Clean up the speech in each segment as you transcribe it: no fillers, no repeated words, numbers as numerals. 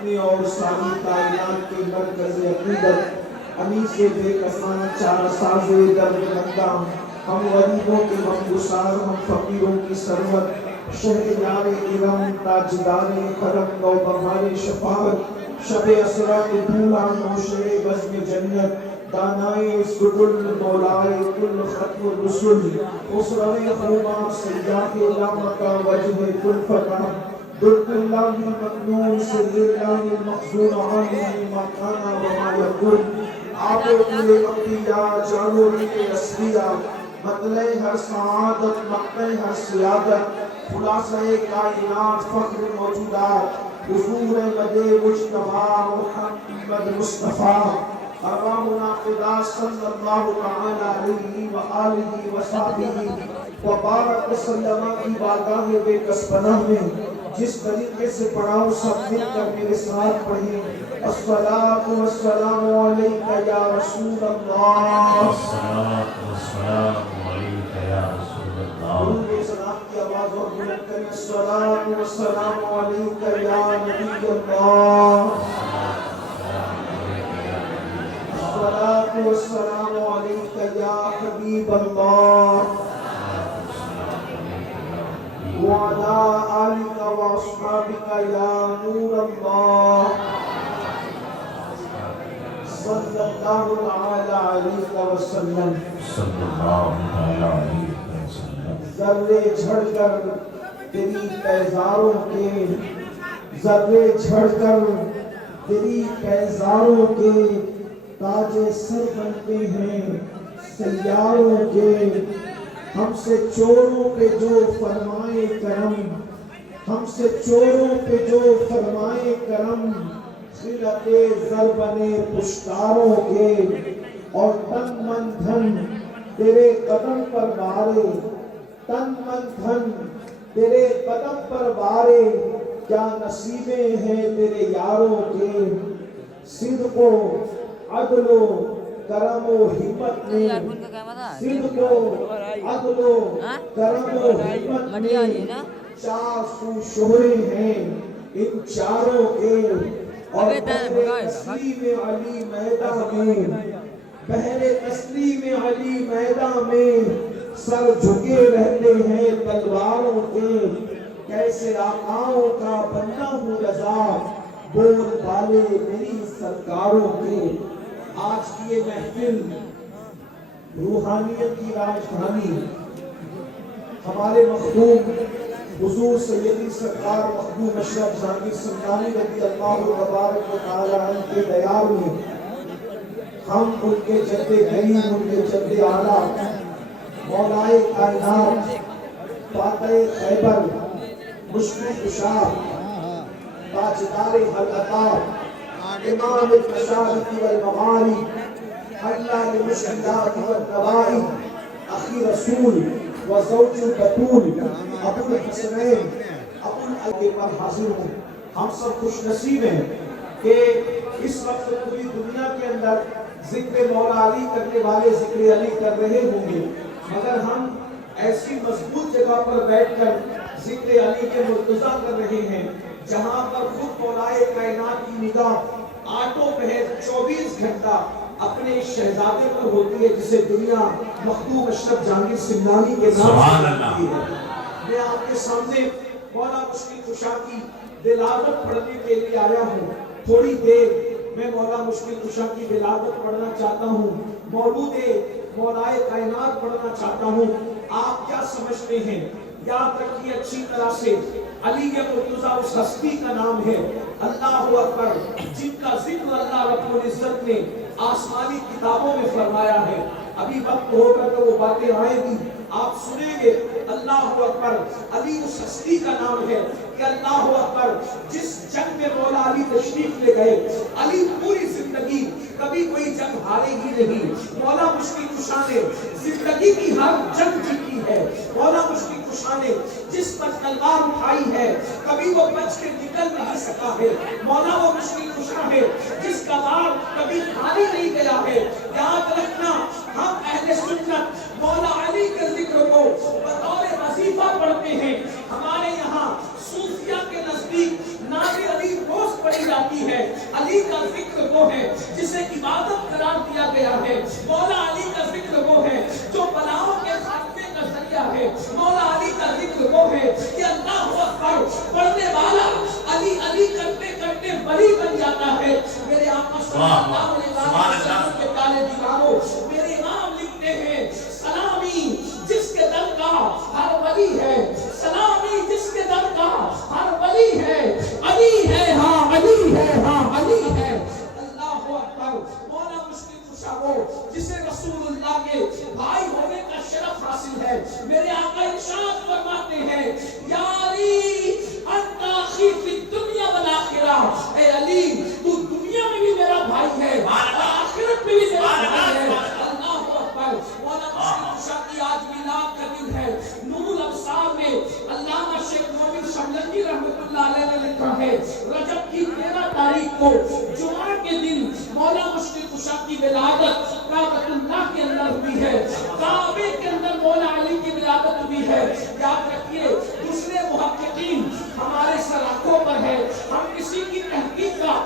اپنے اور ساری کائنات کے مرکز عقیدت انیس بے کسان چار ساز درد مندہ ہم غریبوں کے غمگسار ہم فقیروں کی سرورت شہریار ارم تاجدار کرم نو بہار شفاعت شب اسرا کے دھولا نوشے بزم جنت دانائے سکل مولائے کل ختم رسول اسرائے خوبا سیاہ علامہ وجہ کل فتح درد اللہ مقنون سر اللہ مخزون عالی مکانا وما یکن آبو دیئے انبیاء جانو دیئے اسفیاء مطلع ہر سعادت مقتع ہر سیادت خلاصہ کائنات فخر موجودات حضور مدِ مجتبہ محمد مصطفیٰ ارواحنا خدا صلی اللہ تعالی علیہ وآلہ وصحبہ وبارک وسلم کی بارگاہ بے کس پناہ میں جس طریقے سے پڑھاؤ سب مل کر میرے ساتھ پڑھیں الصلاة والسلام علیکہ یا رسول اللہ الصلاة والسلام علیکہ یا رسول اللہ درود سلام کی آواز اور بلند کریں الصلاة والسلام علیکہ یا نبی اللہ الصلاة والسلام علیکہ یا حبیب اللہ وعلى آلك وأصحابك يا نور الله صلى الله تعالى عليك وسلم صلی اللہ علیہ وسلم ذرے جھڑ کر تیری پیزاروں کے ذرے جھڑ کر تیری پیزاروں کے تاج سر بنتے ہیں سیاروں کے ہم سے چوروں پہ جو فرمائے کرم ہم سے چوروں پہ جو فرمائے کرم خلعت زر بنے پشتاروں کے اور تن من دھن تیرے قدم پر بارے تن من دھن تیرے قدم پر بارے کیا نصیبیں ہیں تیرے یاروں کے صدق و عدل و کرم و حکمت میں صدق و عدل و کرم و حکمت میں چار سو شہرے ہیں ان چاروں کے اور بحر تسلیم علی میدان میں بحر تسلیم علی میدان میں سر جھکے رہتے ہیں تلواروں کے کیسے آقاؤں کا بننا ہوں رضا بول بالے میری سرکاروں کے آج کی یہ محفل روحانیت کی راجدھانی ہمارے مخدوم حضور سیدی سرکار مخدوم اشرف جہانگیر سمدانی رضی اللہ تبارک و تعالی عنہ کے دیار میں ہم ان کے جد غریب ان کے جد اعلیٰ مولائے کائنات فاتح خیبر مشکل کشا تاجدار حلقات امام المشارق والمغارب حلال المشکلات والنوائی اخی رسول وزوج البتول ابو الحسنین ابو العلقے پر حاضر ہوں ہم سب خوش نصیب ہیں کہ اس وقت پوری دنیا کے اندر ذکر مولا علی کرنے والے ذکر علی کر رہے ہوں گے مگر ہم ایسی مضبوط جگہ پر بیٹھ کر ذکر علی کے مرتضی کر رہے ہیں جہاں پر خود مولائے کائنات کی نگاہ آٹھوں پہر 24 گھنٹہ اپنے اس شہزادے پر ہوتی ہے جسے دنیا مخدوم اشرف جہانگیر سمدانی کے نام سے جانتی ہے میں آپ کے سامنے مولا مشکل کشا کی دلالت پڑھنے کے لیے آیا ہوں تھوڑی دیر میں مولا مشکل کشا کی دلالت پڑھنا چاہتا ہوں مولود مولائے کائنات پڑھنا چاہتا ہوں آپ کیا سمجھتے ہیں یاد رکھیے اچھی طرح سے علی مرتضیٰ اس ہستی کا نام ہے اللہ اکبر جن کا ذکر اللہ رب العزت نے آسمانی کتابوں میں فرمایا ہے ابھی وقت ہو کر تو وہ باتیں آئیں گی آپ سنیں گے اللہ اکبر علی اس ہستی کا نام ہے کہ اللہ اکبر جس جنگ میں مولا علی تشریف لے گئے علی پوری زندگی کبھی کوئی جنگ ہارے ہی نہیں مولا مشکل کشا نے زندگی کی ہر جنگ جیتی ہے مولا مشکل کشا نے جس پر تلوار اٹھائی ہے کبھی وہ بچ کے نکل نہیں سکا ہے مولا وہ مشکل کشا ہے جس کا وار کبھی خالی نہیں گیا ہے یاد رکھنا ہم اہل سنت مولا علی کے ذکر کو بطور وظیفہ پڑھتے ہیں ہمارے یہاں صوفیہ کے نزدیک نام علی روز پڑھی جاتی ہے. علی کا ذکر وہ ہے جسے عبادت قرار دیا گیا ہے. مولا علی کا ذکر وہ ہے جو بلاؤں کے خاتمے کا ذریعہ ہے. مولا علی کا ذکر وہ ہے کہ اللہ اکبر پڑھنے والا علی علی کرتے کرتے ولی بن جاتا ہے. میرے آقا صلی اللہ علیہ وسلم کے پیارے دیوانوں، میرے امام لکھتے ہیں سلامی جس کے در کا ہر ولی ہے، سلامی جس کے در کا ہر ولی ہے، علی ہے ہاں علی ہے ہاں علی ہے. اللہ اکبر. مولا مشکل کشا وہ جسے رسول اللہ کے بھائی ہونے کا شرف حاصل ہے. میرے آقا ارشاد فرماتے ہیں یا علی انت اخی فی الدنیا والآخرہ. اے علی تو دنیا میں بھی میرا بھائی ہے اور آخرت میں بھی میرا بھائی ہے. اللہ اکبر. مولا مشکل کشا کی آج میلاد کا دن ہے. نور الابصار میں علامہ شیخ مومن شملنگی رحمۃ اللہ علیہ نے لکھا ہے رجب کی 13 تاریخ کو جمعہ کے دن مولا مشکل کشا کی ولادت کعبۃ اللہ کے اندر ہوئی ہے. کعبے کے اندر مولا علی کی ولادت ہوئی ہے. یاد رکھیے دوسرے محققین ہمارے سر آنکھوں پر ہے. ہم کسی کی تحقیق کا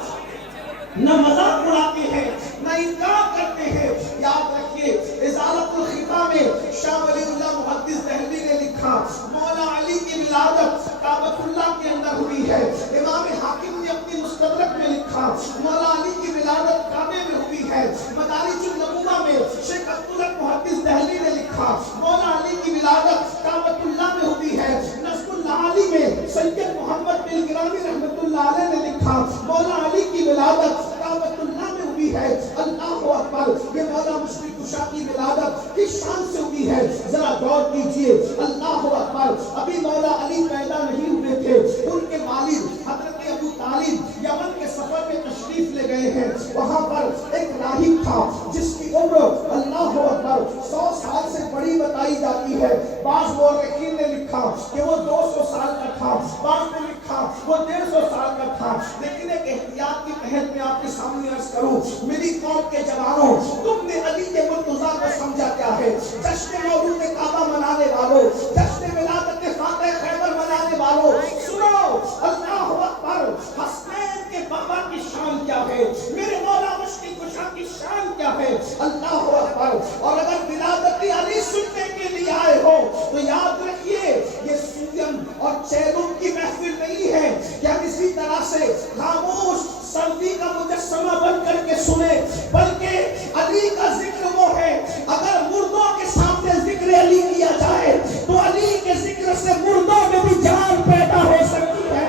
نہ مذاق اڑاتے ہیں نہ انکار کرتے ہیں. یاد رکھیے ازالۃ الخفا میں شاہ ولی اللہ محدث دہلوی نے لکھا مولا علی کی ولادت کعبۃ اللہ کے اندر ہوئی ہے. امام حاکم نے اپنی مستدرک میں لکھا مولا علی کی ولادت کعبے میں ہوئی ہے. مدارج النبوہ میں شیخ عبدالحق محدث دہلوی نے لکھا مولا علی کی ولادت کعبۃ اللہ میں ہوئی ہے. نصب العالی میں سید محمد بن گرامی رحمۃ اللہ علیہ نے لکھا مولا علی کی ولادت کعبۃ اللہ میں ہوئی ہے. اللہ اکبر. یہ مولا مشکل کشا کی ولادت کس شان سے ہوئی ہے ذرا غور کیجئے. اللہ اکبر. ابھی مولا علی پیدا نہیں ہوئے تھے. ان کے والد حضرت ابو طالب یمن کے سفر میں تشریف لے گئے ہیں. وہاں پر ایک راہب تھا جس کی عمر اللہ اکبر 100 سال سے بڑی بتائی جاتی ہے. بعض مورخین نے لکھا کہ وہ 200 سال کا تھا، بعض نے لکھا وہ 150 سال کا تھا. لیکن ایک احتیاط کی تحت میں آپ کے سامنے عرض کروں میری قوم کے جوانوں، تم نے علی کے مرتضیٰ کو سمجھا کیا ہے؟ جشن مولود کعبہ منانے والوں، جشن ولادت فاتح خیبر منانے والوں، سنو اللہ اکبر. حسنین کے بابا کی شان کیا ہے؟ میرے مولا مشکل کشا کی شان کیا ہے؟ اللہ اکبر. اور اگر ولادت علی سننے کے لیے آئے ہو تو یاد رکھیے یہ سویم اور چیلم کی محفل نہیں ہے کہ ہم اسی طرح سے خاموش سردی کا مجسمہ بن کر کے سنیں، بلکہ علی کا ذکر وہ ہے اگر مردوں کے سامنے ذکر علی کیا جائے تو علی کے ذکر سے مردوں میں بھی جان پیدا ہو سکتی ہے.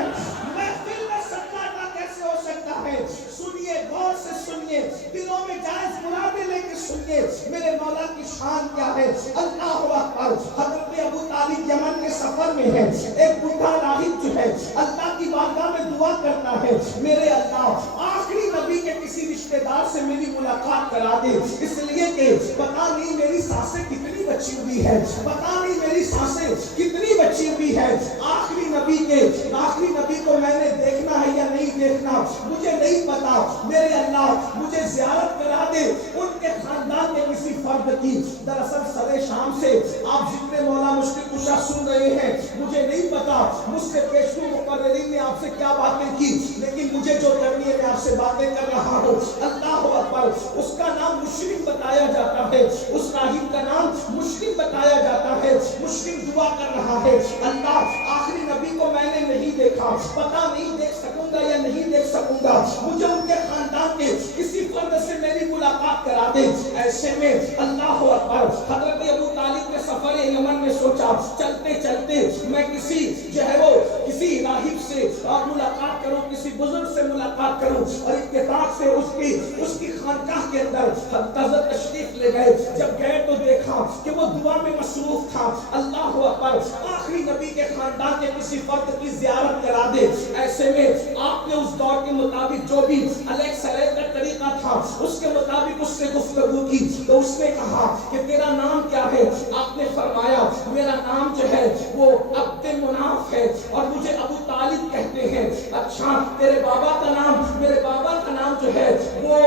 محفل میں سناٹا کیسے ہو سکتا ہے؟ سنیے، غور سے سنیے، دلوں میں جائز مرادیں لے کے سنیے میرے مولا کی شان کیا ہے. اللہ اکبر. حضرت ابو طالب یمن کے سفر میں ہے. ایک بڈھا راہب جو ہے اللہ کی بارگاہ میں دعا کرتا ہے میرے اللہ آخری نبی کے کسی رشتہ دار سے میری ملاقات کرا دے، اس لیے کہ پتا نہیں میری سانسیں کتنی بچی ہوئی ہے، پتا نہیں میری سانسیں کتنی بچی ہوئی ہے. آخری نبی کو میں نے دیکھنا ہے یا نہیں دیکھنا مجھے نہیں پتا. میرے اللہ مجھے زیارت کرا دے ان کے خاندان کے کسی فرد کی. دراصل سر شام سے آپ ذکر مولا مشکل کشا سن رہے ہیں. مجھے نہیں پتا مجھ سے پیشوا مقررین نے آپ سے کیا باتیں کی، لیکن مجھے جو کرنی ہے میں آپ سے باتیں کر رہا ہوں. اللہ اکبر. اس کا نام مشرک بتایا جاتا ہے، اس راہب کا نام مشرک بتایا جاتا ہے. مشرک دعا کر رہا ہے اللہ آخری نبی کو میں نے نہیں دیکھا، پتا نہیں دیکھ سکوں گا یا نہیں دیکھ سکوں گا، مجھے ان کے خاندان کے کسی فرد سے میری ملاقات کرا دے. ایسے میں اللہ اکبر. حضرت ابو طالب کے سفر یمن میں سوچا چلتے چلتے میں کسی جو ہے وہ کسی راہب سے ملاقات کروں، کسی بزرگ سے ملاقات کروں. اور اتفاق سے اس کی خانقاہ کے اندر حضرت تشریف لے گئے. جب گئے تو دیکھا کہ وہ دعا میں مصروف تھا. اللہ اکبر. آخری نبی کے خاندان کے کسی فرد کی زیارت کرا دے. ایسے میں آپ نے اس دور کے مطابق جو بھی علیہ سلیت کا طریقہ تھا اس کے مطابق اس سے گفتگو کی. تو اس نے کہا کہ تیرا نام کیا ہے؟ آپ نے فرمایا میرا نام جو ہے وہ عبد مناف ہے اور مجھے ابو طالب کہتے ہیں. اچھا تیرے بابا کا نام؟ میرے بابا کا نام جو ہے وہ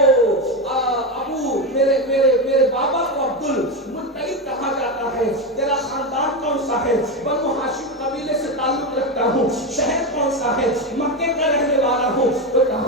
ابو میرے بابا کو عبد المطلب کہا جاتا ہے. تیرا خاندان کون سا ہے؟ بنو ہاشم قبیلے سے تعلق رکھتا ہوں. شہر کون سا ہے؟ مکے کا رہنے والا ہوں. تو کہا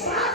7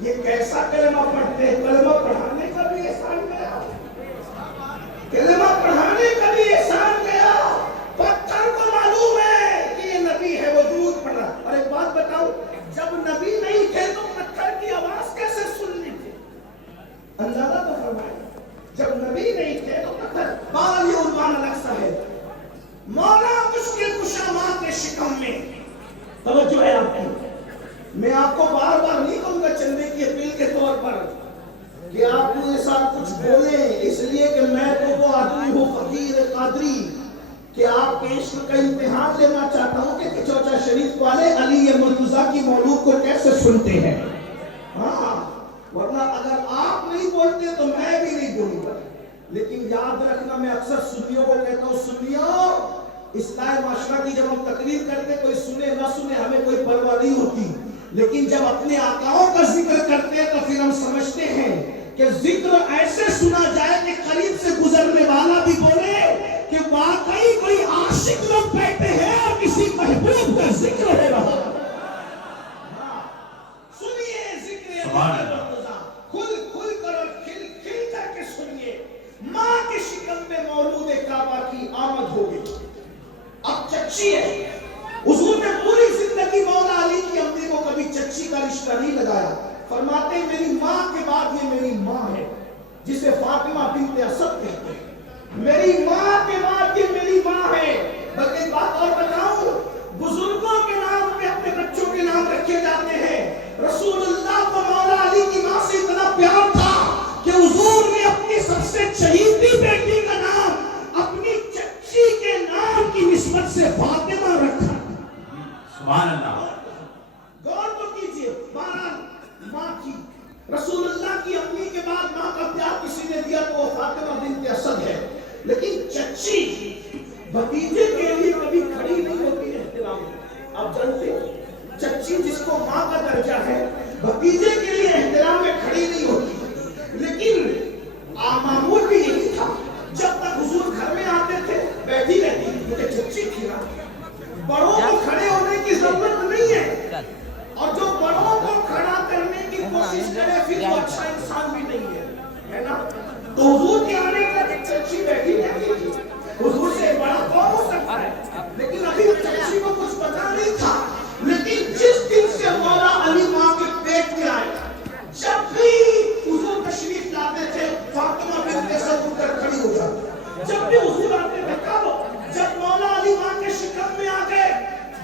یہ کیسا کلمہ پڑھتے ہیں؟ کلمہ پڑھانے کا بھی احسان گیا، کلمہ پڑھانے کا بھی احسان گیا۔ پتھر کو معلوم ہے کہ یہ نبی ہے، وہ درود پڑھ رہا۔ اور ایک بات بتاؤ، جب نبی نہیں تھے تو پتھر کی آواز کیسے سننی تھی؟ اندازہ تو فرمائیں، جب نبی نہیں تھے تو پتھر۔ بہرحال یہ عنوان الگ سا ہے۔ مولا مشکل کشا ماں کے شکم میں، توجہ ہے آپ کی، میں آپ کو بار بار نہیں کہوں گا چندے کی اپیل کے طور پر کہ آپ پورے سال کچھ بولیں، اس لیے کہ میں تو وہ آدمی ہوں فقیر قادری کہ آپ کے عشق کا امتحان لینا چاہتا ہوں کہ چوچا شریف والے علی مرتضیٰ کی مولود کو کیسے سنتے ہیں۔ ہاں، ورنہ اگر آپ نہیں بولتے تو میں بھی نہیں بولوں گا۔ لیکن یاد رکھنا، میں اکثر سنیوں کو کہتا ہوں، سنیوں، اصلاح معاشرہ کی جب ہم تقریر کرتے، کوئی سنے نہ سنے ہمیں کوئی پرواہ نہیں ہوتی، لیکن جب اپنے آقاؤں کا ذکر کرتے ہیں تو پھر ہم سمجھتے ہیں کہ ذکر ایسے سنا جائے کہ قریب سے گزرنے والا بھی بولے کہ واقعی کوئی عاشق لوگ بیٹھے ہیں اور کسی محبوب کا ذکر ہو رہا۔ سنیے ذکر کھل کر اور کھل کر کے سنیے۔ ماں کے شکم میں مولود کعبہ کی آمد ہو گئی، اب چچی ہے۔ حضور نے پوری زندگی مولا علی کی امی کو کبھی چچی کا رشتہ نہیں لگایا، فرماتے ہیں میری ماں کے بعد یہ میری ماں ہے، جسے فاطمہ بنت اسد کہتے ہیں۔ میری ماں کے بعد یہ میری ماں ہے۔ بلکہ ایک بات اور بتاؤں، بزرگوں کے نام پہ اپنے بچوں کے نام رکھے جاتے ہیں۔ رسول اللہ کو مولا علی کی ماں سے اتنا پیار تھا کہ حضور نے اپنی سب سے چہیتی بیٹی کا نام اپنی چچی کے نام کی نسبت سے فاطمہ رکھا۔ سبحان اللہ۔ غور تو کیجئے، ماں کی، رسول اللہ کی امی کے بعد ماں کا پیار کسی نے دیا تو وہ فاطمہ بنت اسد ہے۔ لیکن چچی بھتیجے کے لیے کبھی کھڑی نہیں ہوتی ہے احترام میں۔ آپ جانتے ہیں چچی جس کو ماں کا درجہ ہے، بھتیجے کے لیے احترام میں کھڑی نہیں ہوتی۔ لیکن معمول بھی یہی تھا، جب تک حضور گھر میں آتے تھے بیٹھی رہتی کیونکہ چچی تھی نا۔ بڑوں کو کھڑے ہونے کی ضرورت نہیں ہے، اور جو بڑوں کو کھڑا کرنے کی کوشش کرے پھر وہ اچھا انسان بھی نہیں ہے نا۔ تو حضور کے آنے کے بعد چچی بیٹھی رہتی تھی، حضور سے بڑا کون ہو سکتا ہے؟ لیکن ابھی چچی کو کچھ پتا نہیں تھا۔ لیکن جس دن سے مولا علی ماں کے پیٹ میں آئے، جب بھی حضور تشریف لاتے تھے فاطمہ بنت اسد اٹھ کر کھڑی ہو جاتی۔ جب بھی حضور آتے تھے، کب؟ جب مولا علی ماں کے شکم میں آ گئے،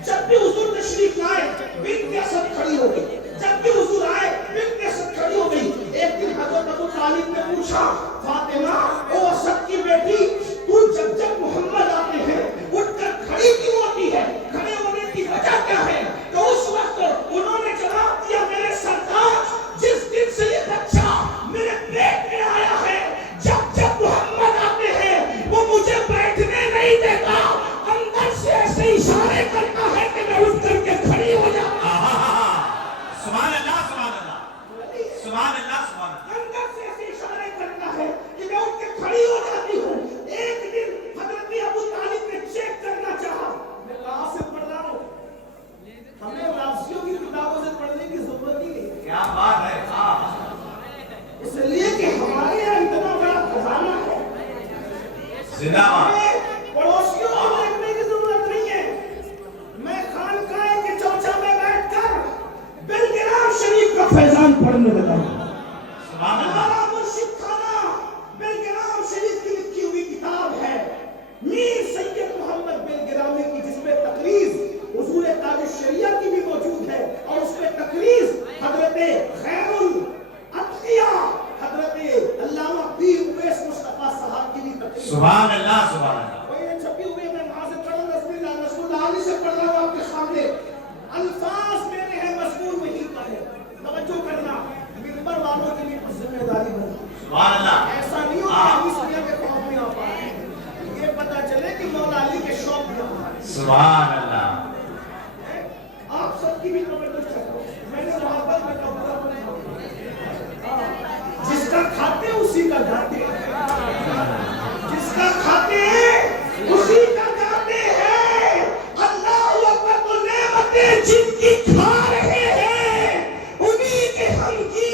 جب بھی حضور تشریف لائے بنت اسد کھڑی ہو گئی، جب بھی حضور آئے بنت اسد کھڑی ہو گئی۔ ایک دن حضرت ابو طالب نے پوچھا، فاطمہ او اسد کی بیٹی، تو جب محمد آتے ہیں اٹھ کر کھڑی کیوں ہوتی ہے؟ کھڑے ہونے کی وجہ کیا ہے؟ تو اس وقت انہوں نے جواب دیا، میرے سرتاج، جس دن سے یہ بچہ میرے پیٹ میں آیا ہے، جب محمد آتے ہیں وہ مجھے بیٹھنے نہیں دیتا، اندر سے ایسے اشارے کرتا ہے کہ میں اٹھ کر کے کھڑی ہو جاتا۔ سبحان اللہ، سبحان اللہ، سبحان اللہ، سبحان اللہ۔ اندر سے ایسے اشارے کرتا ہے کہ میں اٹھ کے کھڑی ہو جاتی ہوں۔ ایک دن حضرت ابو طالب نے چیک کرنا چاہا، میں کہاں سے پڑھ رہا ہوں؟ ہمیں رازیوں کی کتابوں سے پڑھنے کی ضرورت ہی نہیں، کیا بات ہے۔ اس لیے کہ ہمارے یہاں اتنا بڑا خزانہ ہے، زندہ باد۔ پڑوسیوں کو دیکھنے کی ضرورت نہیں ہے۔ میں خانقاہ کے چوچا میں بیٹھ کر بلگرام شریف کا فیضان پڑھنے لگا ہوں۔ سبحان اللہ۔ ہمارا مرشد خانہ بلگرام شریف کی لکھی ہوئی کتاب ہے، میر سید محمد بلگرامی کی، جس میں تقریض حضور تاج الشریعہ کی بھی موجود ہے، اور اس میں تقریض حضرت خیر الاتقیاء حضرت علامہ پیر اویس مصطفیٰ صاحب کی بھی تقریض۔ سبحان اللہ، سبحان اللہ۔ وہ یہ چھپی ہوئی ہے، میں وہاں سے پڑھا، نظم اللہ علی سے پڑھ رہا ہوں آپ کے سامنے۔ الفاظ میرے ہیں، مضمون وہی کا ہے، توجہ کرنا، منبر والوں کے لیے کچھ ذمہ داری بنتی۔ سبحان اللہ۔ ایسا نہیں ہوتا ہم اس دنیا کے خوف میں آ پائے، یہ پتا چلے کہ مولا علی کے شوق میں آ پائے۔ سبحان اللہ۔ آپ سب کی بھی توجہ چاہتا ہوں، میں نے محبت میں کہا جس کا کھاتے اسی کا گاتے ہیں، جس کا کھاتے ہیں اسی کا گاتے ہیں۔ اللہ اکبر، تو نعمتیں جن کی کھا رہے ہیں انہی کے ہم کی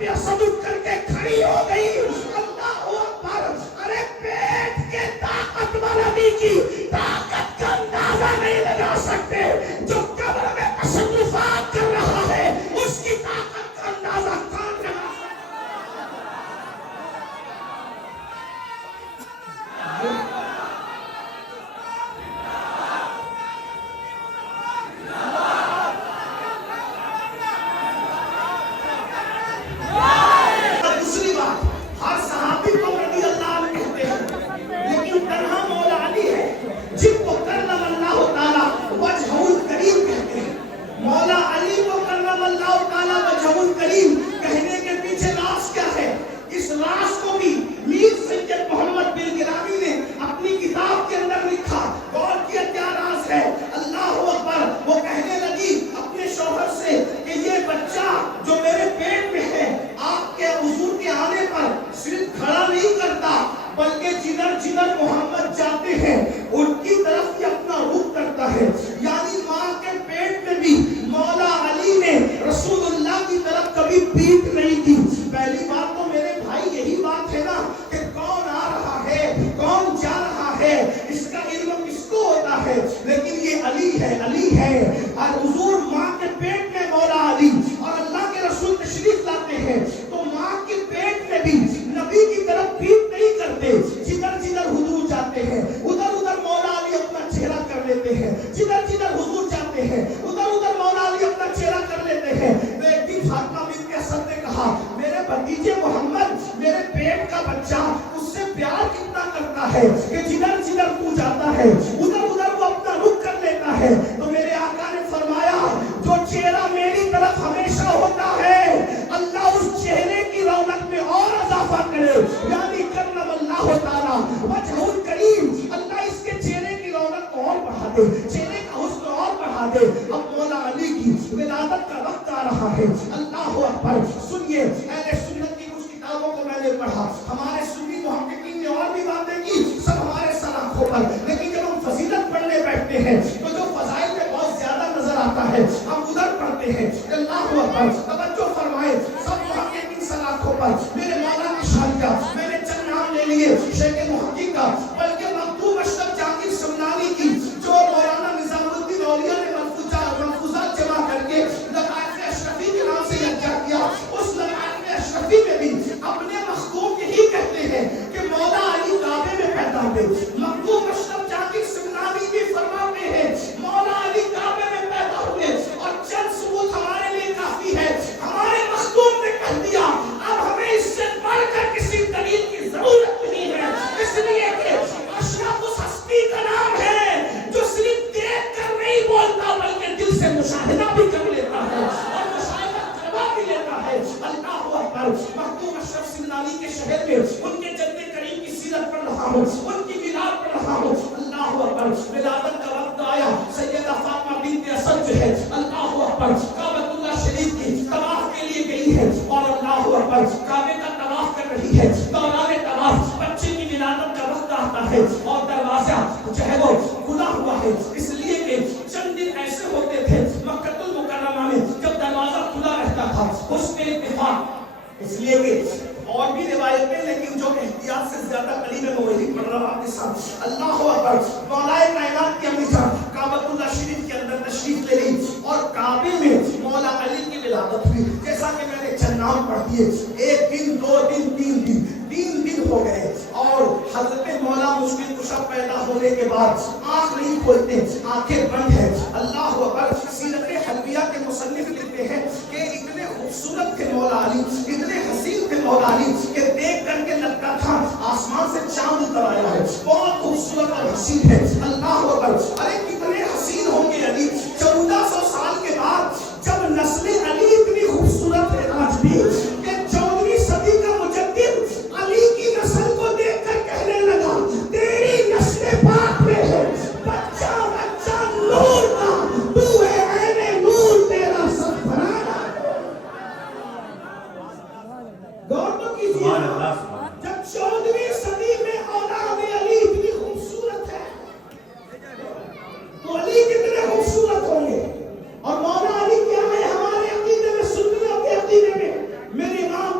بنت اسد اٹھ کر کے کھڑی ہو گئی. اللہ اکبر. ارے پیٹ کے طاقتور علی کی طاقت کا اندازہ نہیں لگا سکتے. جو قبر میں تصرفات کر رہا ہے اس کی طاقت کا اندازہ کون لگا سکتا؟ دوسری بات, ہر صحابی کو رضی اللہ عنہ کہتے ہیں, لیکن تنہا مولا علی ہے جن کو کرم اللہ تعالیٰ وجہہ الکریم کہتے ہیں. مولا علی کو کرم اللہ تعالیٰ وجہہ الکریم کہنے کے پیچھے راز کیا ہے؟ اس راز کو بھی میر سید محمد بن گرامی نے اپنی کتاب کے اندر لکھا. غور کیا کیا راز ہے. اللہ اکبر. وہ کہنے لگی اپنے شوہر سے کہ یہ بچہ جو میرے پیٹ میں ہے آپ کے حضور کے آنے پر صرف کھڑا نہیں کرتا بلکہ جدھر جدھر محمد جاتے ہیں ان کی طرف یہ اپنا رخ کرتا ہے. یعنی ماں کے پیٹ میں بھی مولا علی نے رسول اللہ کی طرف کبھی پیٹ نہیں دی. پہلی بات تو میرے بھائی یہی بات ہے نا کہ کون آ رہا ہے کون جا رہا ہے اس کا علم کس کو ہوتا ہے, لیکن یہ علی ہے, علی ہے. اور حضور ماں کے پیٹ میں مولا علی اور اللہ کے رسول تشریف لاتے ہیں تو ماں کے پیٹ میں بھی نبی کی طرف پیٹ نہیں کرتے. جدھر جدھر حضور جاتے ہیں ادھر ادھر مولا علی اپنا چہرہ کر لیتے ہیں. جدھر جدھر حضور جاتے ہیں ادھر ادھر مولا علی اپنا چہرہ کر لیتے ہیں. تو ایک دن فاطمہ بنت اسد نے کہا میرے بھتیجے محمد میرے پیٹ کا بچہ اس سے پیار کتنا کرتا ہے کہ جدھر جدھر تو جاتا ہے ادھر ادھر وہ اپنا رخ کر لیتا ہے. تو میرے آقا نے فرمایا جو چہرہ میری طرف ہمیشہ ہوتا ہے اللہ اس چہرے کی رونق میں اور اضافہ کرے. یعنی کرم اللہ تعالیٰ وجہ الکریم, اللہ اس کے چہرے کی رونق کو اور بڑھا دے, چہرے کا حسن اور بڑھا دے. اب مولا علی کی ولادت کا وقت آ رہا ہے. اللہ اکبر. سنیے اہل سنت کی کچھ کتابوں کو میں نے پڑھا, ہمارے سنی محققین نے اور بھی باتیں کی, سب ہمارے سر آنکھوں پر, لیکن جب ہم فضیلت پڑھنے بیٹھتے ہیں تو جو فضائل میں بہت زیادہ نظر آتا ہے ہم ادھر پڑھتے ہیں. اللہ اکبر. توجہ فرمائے, سب محققین سر آنکھوں پر. میرے مولانا شاہجہ میں نے چند نام لے لیے شیخ محقق کا, بلکہ مخدوم اشرف جہانگیر سمنانی کی جو مولانا نظام الدین اولیاء نے ملفوظات جمع کر کے لطائف اشرفی کے نام سے یکجا کیا. اس لطائف اشرفی میں بھی اپنے مخدوم یہی کہتے ہیں کہ مولا علی کعبے میں پیدا ہوئے. مخدوم اشرف جہانگیر سمنانی بھی فرماتے ہیں مولا علی کعبے میں پیدا ہوئے, اور چند ثبوت ہمارے لیے کافی ہے. ہمارے مخدوم نے کہہ دیا اب ہمیں اس سے بڑھ کر کسی دلیل کی ضرورت نہیں ہے, اس لیے کہ اشرف اس ہستی کا نام ہے جو صرف دیکھ کر نہیں بولتا بلکہ دل سے مشاہدہ بھی کر لیتا ہے اور مشاہدہ کروا بھی لیتا ہے. اللہ اکبر. مخدوم اشرف سمنانی کے شہر میں ان کے جد کریم کی سیرت پڑھ رہا ہوں, ان کی میلاد پڑھ رہا ہوں. اللہ اکبر. ولادت کا وقت آیا, سیدہ فاطمہ بنت اسد جو ہے اللہ اکبر کعبۃ اللہ شریف کی طواف کے لیے گئی ہے اور اللہ اکبر کعبے کا طواف کر رہی ہے. دوران طواف بچے کی ولادت کا وقت آتا ہے اور دروازہ جو ہے وہ کھلا ہوا ہے, اس لیے کہ چند دن ایسے ہوتے تھے مکہ المکرمہ میں جب دروازہ کھلا رہتا تھا اس میں اتفاق, اس لیے کہ اور بھی روایتیں لیکن جو احتیاط سے زیادہ قریب ہے وہ وہی پڑھ رہا ہوں آپ کے ساتھ. اللہ اکبر. مولا کائنات کی امی جان کعبۃ اللہ شریف کے اندر تشریف لے گئی اور کعبے میں مولا علی کی ولادت ہوئی. جیسا کہ میں نے چند نام پڑھ دیے, ایک دن, دو دن, تین دن ہو گئے اور حضرت مولا مشکل کشا پیدا ہونے کے بعد آنکھ نہیں کھولتے, آنکھیں بند ہیں. اللہ اکبر. سیرت حلبیہ کے مصنف لکھتے ہیں کہ اتنے خوبصورت تھے مولا علی, اتنے حسین تھے مولا علی کہ دیکھ کر کے لگتا تھا آسمان سے چاند اتر آیا ہے. بہت خوبصورت اور حسین ہے. اللہ اکبر. ارے کتنے حسین ہوں گے علی. 1400 سال کے بعد جب نسل علی اتنی خوبصورت ہے آج بھی کہ 14ویں صدی کا مجدد علی کی نسل کو دیکھ کر کہنے لگا تیری نسل پاک میں ہے بچہ بچہ نور کا, تو ہے عین نور, تیرا سب بھرانا. غور تو کیجیے جب 14ویں صدی میں اولاد علی اتنی خوبصورت ہے تو علی کتنے خوبصورت ہوں گے. اور مولا علی کیا ہے ہمارے عقیدے میں, سنیوں کے عقیدے میں, میرے امام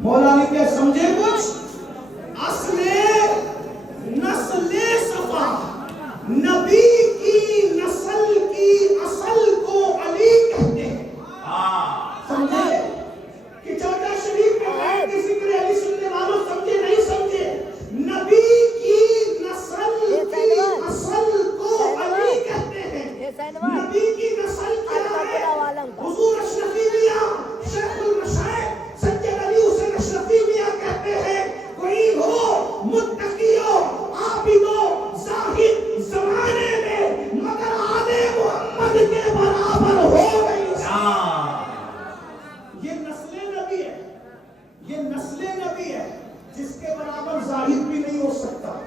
مولا نے کیا سمجھے کچھ؟ نسل صفا، نبی کی نسل کی اصل کو علی کہتے ہیں۔ سمجھے کہ چوٹا شریف میں بیٹھ کے ذکر علی سننے والوں سمجھے نہیں سمجھے؟ نبی کی نسل کی اصل کو علی کہتے ہیں۔ نبی کی نسل کیا ہے؟ حضور اشرفی میاں شیخ المشائخ سید علی حسین اشرفی میاں کہتے ہیں کوئی ہو متقی ہو عابد ہو زاہد زمانے میں مگر آل محمد کے برابر ہو نہیں سکتا۔ یہ نسل نبی ہے، یہ نسل نبی ہے جس کے برابر زاہد بھی نہیں ہو سکتا،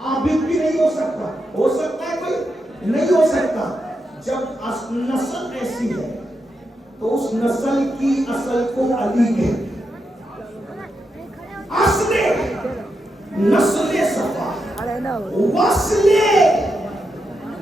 عابد بھی نہیں ہو سکتا۔ ہو سکتا ہے کوئی؟ نہیں ہو سکتا۔ جب نسل ایسی ہے تو اس نسل کی اصل کو علی ہے۔ اصل نسل صفا وصل۔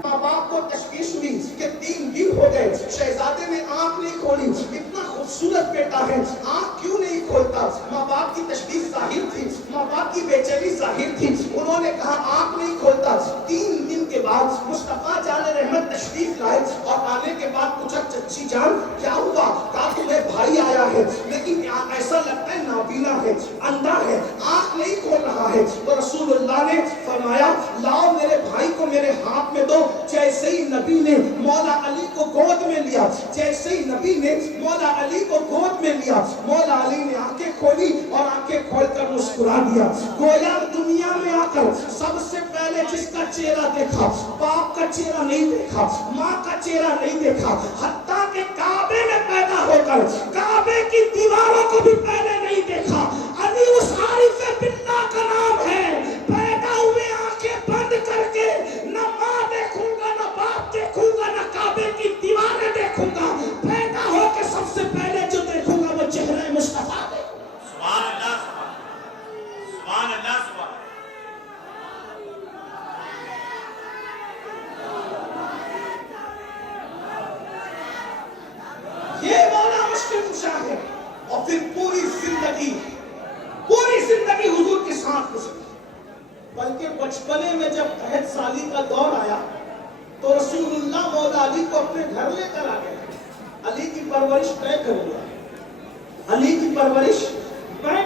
ماں باپ کو تشویش ہوئی کہ 3 دن ہو گئے شہزادے نے آنکھ نہیں کھولی، اتنا خوبصورت بیٹا ہے آنکھ کیوں نہیں کھولتا؟ ماں باپ کی تشویش ظاہر تھی، ماں باپ کی بے چینی ظاہر تھی۔ انہوں نے کہا آنکھ نہیں کھولتا۔ 3 دن کے بعد مصطفیٰ جان رحمت تشریف لائے اور آنے کے بعد پوچھا چچی جان کیا ہوا؟ کہا تمہیں بھائی آیا ہے لیکن ایسا لگتا ہے نابینا ہے، اندھا ہے، آنکھ نہیں کھول رہا ہے۔ تو رسول اللہ نے فرمایا لاؤ میرے بھائی کو میرے ہاتھ میں دو۔ جیسے ہی نبی نے مولا علی کو گود میں لیا، جیسے ہی نبی نے مولا علی کو گود میں لیا، مولا علی نے آنکھیں کھولی اور آنکھیں کھول کر مسکرا دیا۔ گویا دنیا میں آ کر سب سے پہلے جس کا چہرہ دیکھا، باپ کا چہرہ نہیں دیکھا، ماں کا چہرہ نہیں دیکھا، حتیٰ کہ کعبے میں پیدا ہو کر کعبے کی دیواروں کو بھی پہلے نہیں دیکھا۔ علی اس عارف باللہ کا نام ہے۔ پیدا ہوئے آنکھیں بند کر کے نہ ماں دیکھوں گا نہ باپ دیکھوں گا نہ کعبے کی دیواریں دیکھوں گا، پیدا ہو کے سب سے پہلے جو دیکھوں گا وہ چہرہ مصطفیٰ دیکھوں گا۔ سبحان اللہ، سبحان اللہ، سبحان یہ مولا مشکل کشا ہے۔ اور پھر پوری زندگی حضور کے ساتھ گزری، بلکہ بچپنے میں جب 63 سالی کا دور آیا تو رسول اللہ مولا علی کو اپنے گھر لے کر آ گئے۔ علی کی پرورش طے کر لیا، علی کی پرورش